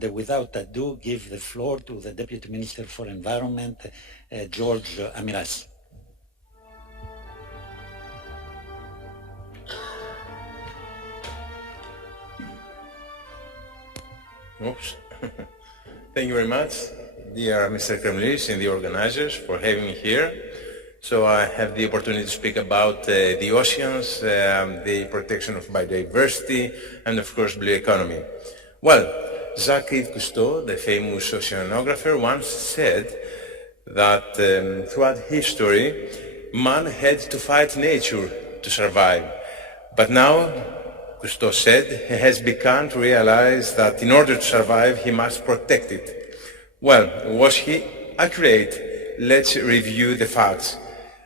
Without ado, give the floor to the Deputy Minister for Environment, George Amyrás. Oops. Thank you very much, dear Mr. Kremlis and the organizers, for having me here. So I have the opportunity to speak about the oceans, the protection of biodiversity, and of course, blue economy. Well, Jacques-Yves Cousteau, the famous oceanographer, once said that throughout history, man had to fight nature to survive. But now, Cousteau said, he has begun to realize that in order to survive, he must protect it. Well, was he accurate? Let's review the facts.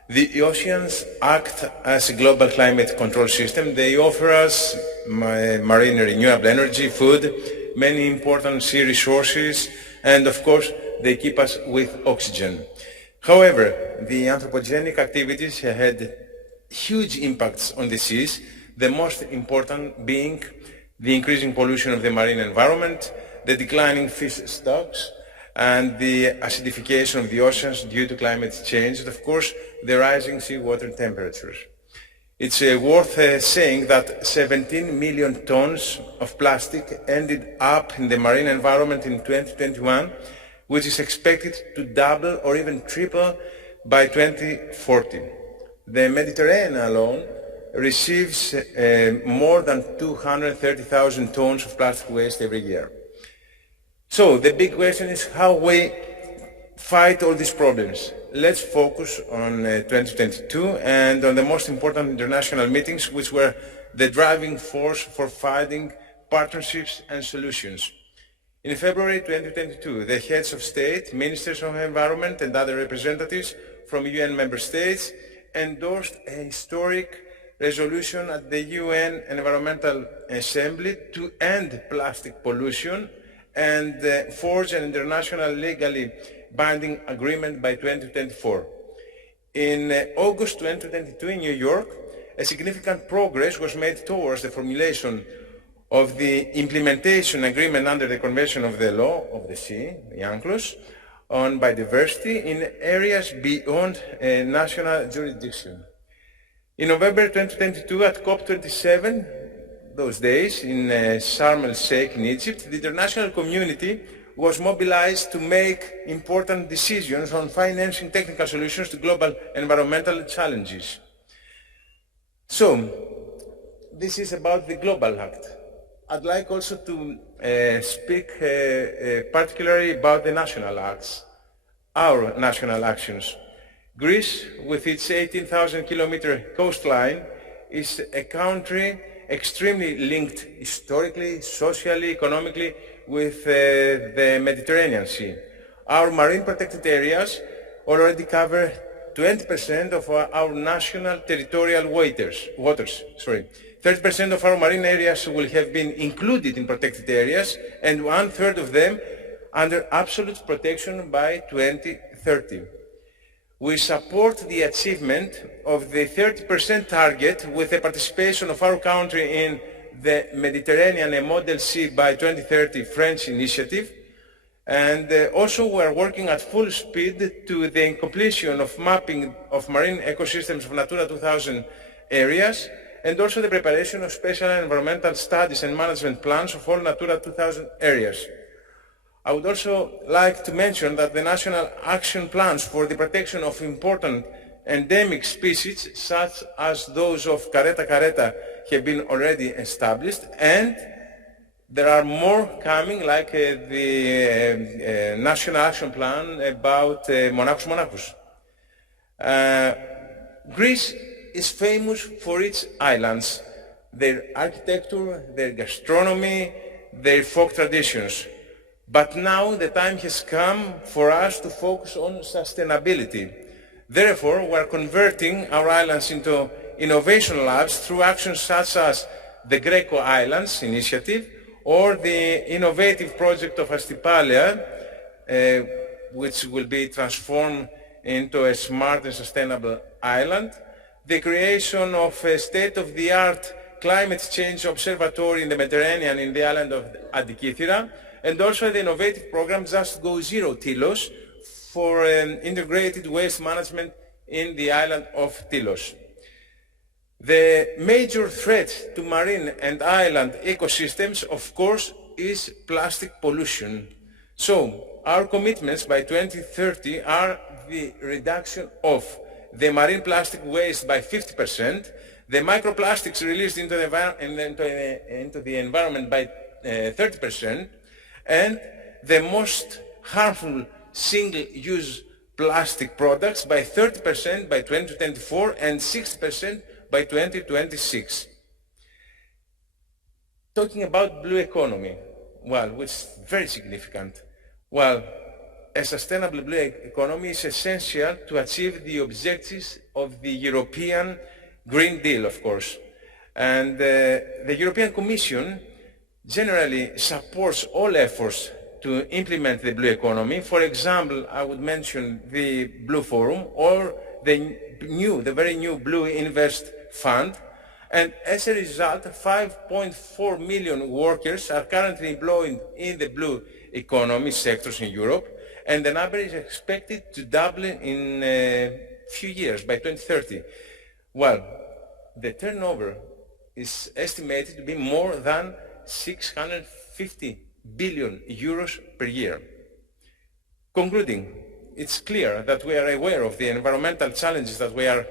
The oceans act as a global climate control system. They offer us marine renewable energy, food, many important sea resources, and of course, they keep us with oxygen. However, the anthropogenic activities had huge impacts on the seas, the most important being the increasing pollution of the marine environment, the declining fish stocks, and the acidification of the oceans due to climate change, and of course, the rising seawater temperatures. It's worth saying that 17 million tons of plastic ended up in the marine environment in 2021, which is expected to double or even triple by 2040. The Mediterranean alone receives more than 230,000 tons of plastic waste every year. So the big question is how we fight all these problems. Let's focus on 2022 and on the most important international meetings, which were the driving force for finding partnerships and solutions. In February 2022, the heads of state, ministers of environment and other representatives from UN member states endorsed a historic resolution at the UN Environmental Assembly to end plastic pollution and forge an international legally binding agreement by 2024. In August 2022 in New York, a significant progress was made towards the formulation of the implementation agreement under the Convention of the Law of the Sea, the UNCLOS, on biodiversity in areas beyond national jurisdiction. In November 2022 at COP27, those days in Sharm el-Sheikh in Egypt, the international community was mobilized to make important decisions on financing technical solutions to global environmental challenges. So, this is about the global act. I'd like also to speak particularly about the national acts, our national actions. Greece, with its 18,000-kilometer coastline, is a country extremely linked historically, socially, economically with the Mediterranean Sea. Our marine protected areas already cover 20% of our national territorial waters. 30% of our marine areas will have been included in protected areas and 1/3 of them under absolute protection by 2030. We support the achievement of the 30% target with the participation of our country in the Mediterranean and Model Sea by 2030 French initiative. And also we are working at full speed to the completion of mapping of marine ecosystems of Natura 2000 areas and also the preparation of special environmental studies and management plans of all Natura 2000 areas. I would also like to mention that the national action plans for the protection of important endemic species, such as those of Caretta caretta, have been already established, and there are more coming, like the national action plan about Monachus monachus. Greece is famous for its islands, their architecture, their gastronomy, their folk traditions. But now the time has come for us to focus on sustainability. Therefore, we are converting our islands into innovation labs through actions such as the Greco Islands initiative or the innovative project of Astypalea, which will be transformed into a smart and sustainable island, the creation of a state-of-the-art climate change observatory in the Mediterranean in the island of Adikithira, and also the innovative program Just Go Zero Tilos for integrated waste management in the island of Tilos. The major threat to marine and island ecosystems, of course, is plastic pollution. So, our commitments by 2030 are the reduction of the marine plastic waste by 50%, the microplastics released into the environment by 30%, and the most harmful single-use plastic products by 30% by 2024 and 60% by 2026. Talking about blue economy, well, which is very significant. Well, a sustainable blue economy is essential to achieve the objectives of the European Green Deal, of course. And the European Commission generally supports all efforts to implement the blue economy. For example, I would mention the Blue Forum or the very new Blue Invest Fund. And as a result, 5.4 million workers are currently employed in the blue economy sectors in Europe, and the number is expected to double in a few years, by 2030. Well, the turnover is estimated to be more than 650 billion euros per year. Concluding, it's clear that we are aware of the environmental challenges that we are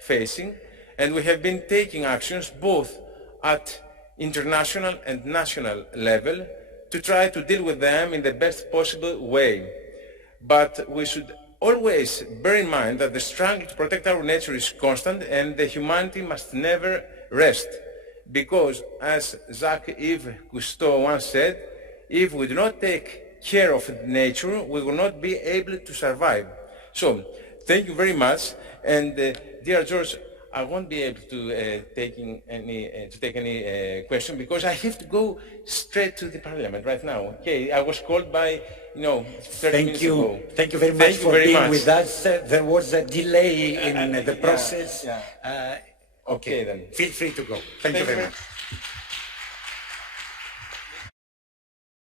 facing, and we have been taking actions both at international and national level to try to deal with them in the best possible way. But we should always bear in mind that the struggle to protect our nature is constant, and the humanity must never rest. Because, as Jacques-Yves Cousteau once said, if we do not take care of nature, we will not be able to survive. So, thank you very much, and dear George, I won't be able to take any question because I have to go straight to the Parliament right now. Okay, I was called by 30 minutes ago. Thank you very much for being with us. There was a delay in the process. Okay then. Feel free to go. Thank you very much.